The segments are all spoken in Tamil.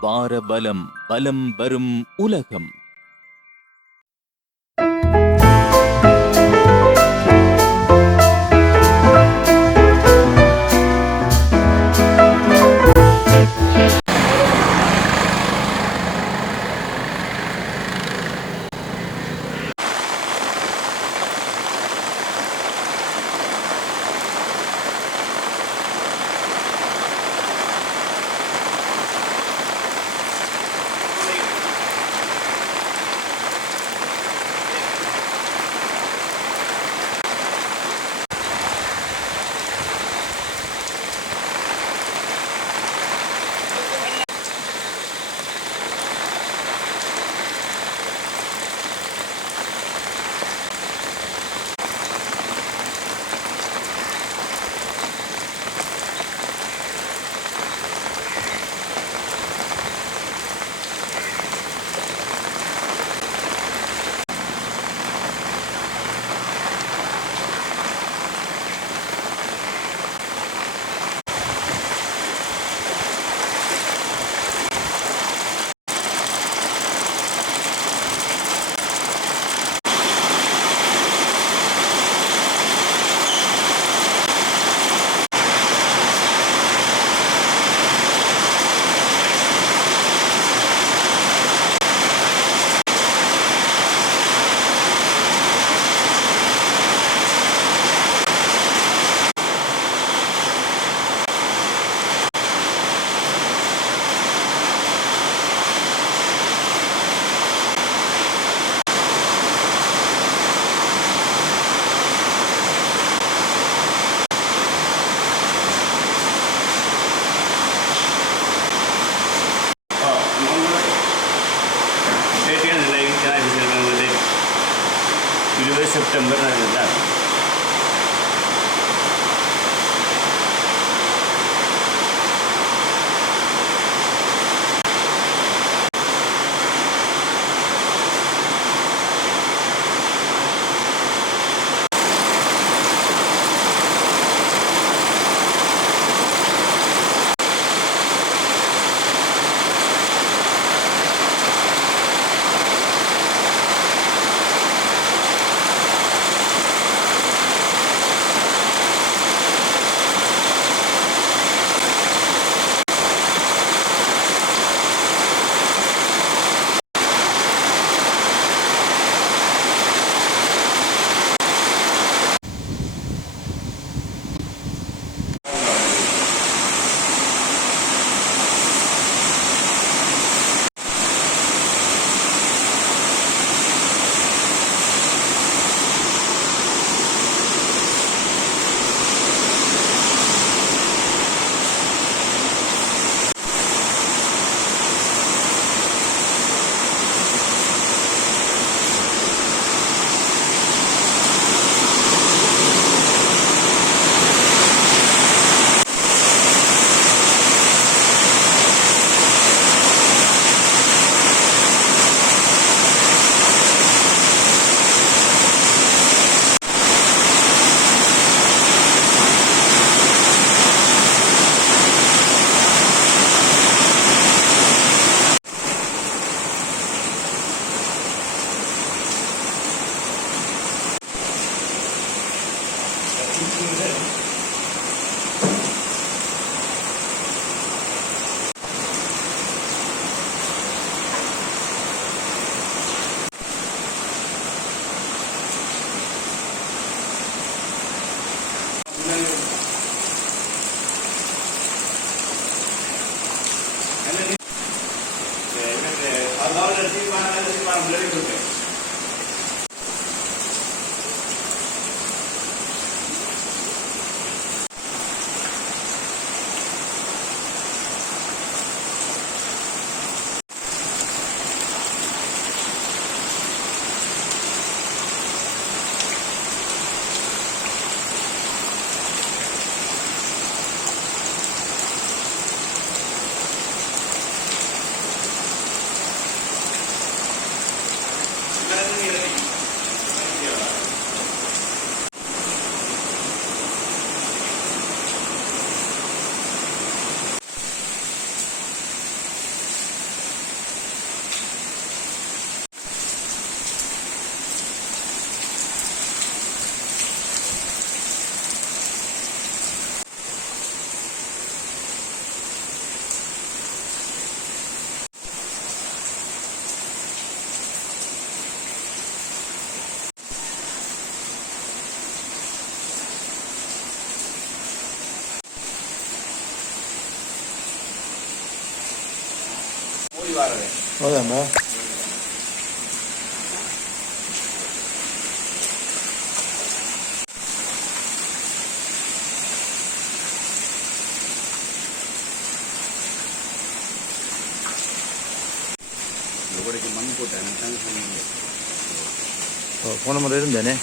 வார பலம் பலம் வரும் உலகம். செப்டம்பர் அதுதான் கவர்னர் தீர்மானம் நல்ல தீர்மானம் விளைவிட்டு ஓ, போன முறை இருந்தேனே.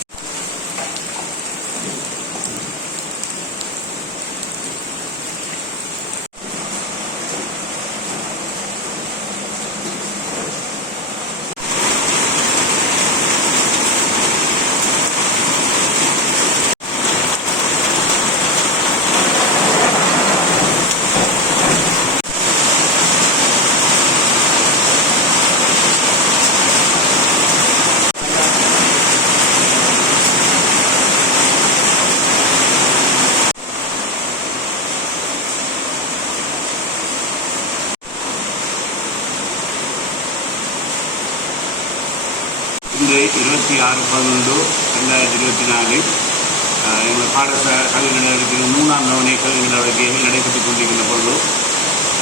இன்று இருபத்தி ஆறு பதினொன்று ரெண்டாயிரத்தி இருபத்தி நாலு. எங்கள் பாடசாலை கல்வி நடவடிக்கைகள் மூணாம் தவணை கல்வி நடவடிக்கைகள் நடைபெற்றுக் கொண்டிருக்கின்ற பொழுது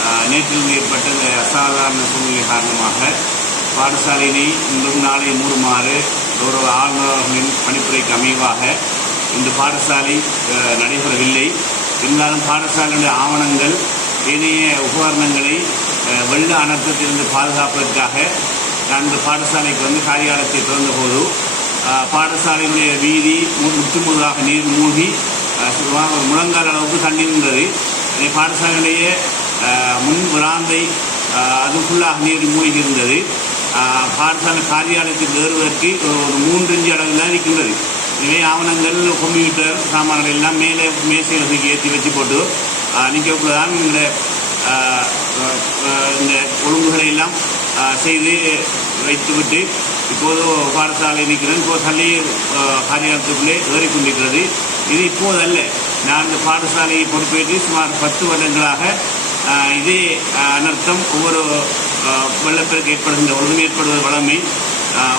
ஆஹ், நேற்றிலிருந்து ஏற்பட்ட இந்த அசாதாரண சூழ்நிலை காரணமாக பாடசாலையினை இன்றும் நாளை மூடுமாறு கௌரவ ஆளுநர்களின் பணிப்புரைக்கு அமைவாக இந்த பாடசாலை நடைபெறவில்லை. இருந்தாலும் பாடசாலையுடைய ஆவணங்கள் ஏனைய உபகரணங்களை வெள்ள அனர்த்தத்திலிருந்து பாதுகாப்பதற்காக நான் இந்த பாடசாலைக்கு வந்து காரியாலயத்தை திறந்த போது பாடசாலையினுடைய வீதி முற்று முற்றுமுழுதாக நீர் மூழ்கி சுமார் ஒரு முழங்கால் அளவுக்கு தண்ணீர் இருந்தது. அதே முன் விராந்தை அது அதுக்குள்ளாக நீர் மூழ்கி இருந்தது. பாடசாலை காரியாலயத்துக்கு ஏறுவதற்கு ஒரு மூன்றஞ்சு அளவு அளவில் தான் இருக்கின்றது. எனவே ஆவணங்கள் கம்ப்யூட்டர் சாமான்கள் எல்லாம் மேலே மேசையில் தூக்கி ஏற்றி வச்சு போட்டு நிற்கக்குள்ள இந்த ஆஹ், இந்த ஒழுங்குகளை எல்லாம் செய்து வைத்துவிட்டு இப்போது பாடசாலை நிற்கிறேன். இப்போ தள்ளி ஆஹ், காரியாலயத்துக்குள்ளே ஏறிக்கொண்டிருக்கிறது இது இப்போதல்ல. நான் இந்த பாடசாலையை பொறுப்பேற்று சுமார் பத்து வருடங்களாக இதே அனர்த்தம் ஒவ்வொரு வெள்ளப்பெருக்கு ஏற்படுகின்ற உறுதி ஏற்படுவது வளமை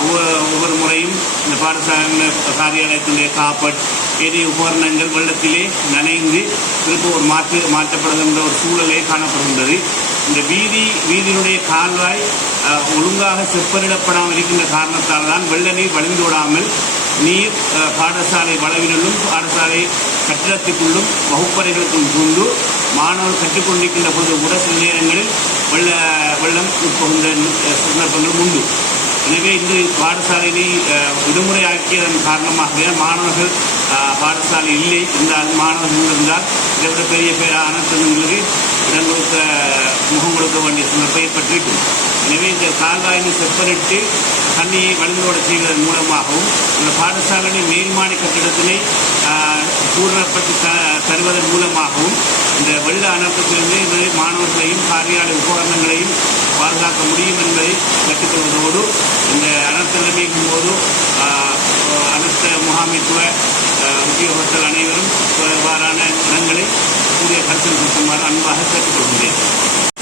ஒவ்வொரு ஒவ்வொரு முறையும் இந்த பாடசாலை காரியாலயத்திலே காப்பட் ஏரிய உபகரணங்கள் வெள்ளத்திலே நனைந்து திரும்ப ஒரு மாற்று மாற்றப்படுகின்ற ஒரு சூழலே காணப்படுகின்றது இந்த வீதி வீதியினுடைய கால்வாய் ஒழுங்காக செப்பரிடப்படாமல் இருக்கின்ற காரணத்தால் தான் வெள்ள நீர் வழிந்து விடாமல் நீர் பாடசாலை வளவினுள்ளும் பாடசாலை கட்டிடத்துக்குள்ளும் வகுப்பறைகளுக்கும் பூந்து மாணவர் கற்றுக்கொண்டிருக்கின்ற பொழுது கூட சில நேரங்களில் வெள்ள வெள்ளம் உட்புகுந்த சந்தர்ப்பங்களும் உண்டு எனவே இன்று பாடசாலையை விடுமுறை ஆக்கியதன் காரணமாக மாணவர்கள் பாடசாலை இல்லை இருந்தால் மாணவர்கள் இருந்தால் இதை விட பெரிய பேர் அனர்த்தங்களுக்கு இடம் கொடுக்க முகம் கொடுக்க வேண்டிய சந்தர்ப்பம் ஏற்பட்டிருக்கும். எனவே இந்த கால்வாயினை செப்பனிட்டு தண்ணியை வழிந்தோட செய்வதன் மூலமாகவும் இந்த பாடசாலையின் மேல்மாடி கட்டிடத்தினை அஹ், பூரணப்பட்டு த- தருவதன் மூலமாகவும் இந்த வெள்ள அனர்த்தத்திலிருந்து இந்த மாணவர்களையும் காரியாலய உபகரணங்களையும் பாதுகாக்க முடியும் என்பதை கற்றுக்கொள்வதோடு இந்த அனர்த்த நிலைமைக்கும் போது அனர்த்த முகாமைத்துவ உத்தியோகத்தர் அனைவரும் இவ்வாறான இடங்களை கூடிய கருத்தில் கொடுக்குமாறு அன்பாக கேட்டுக்கொள்கிறேன்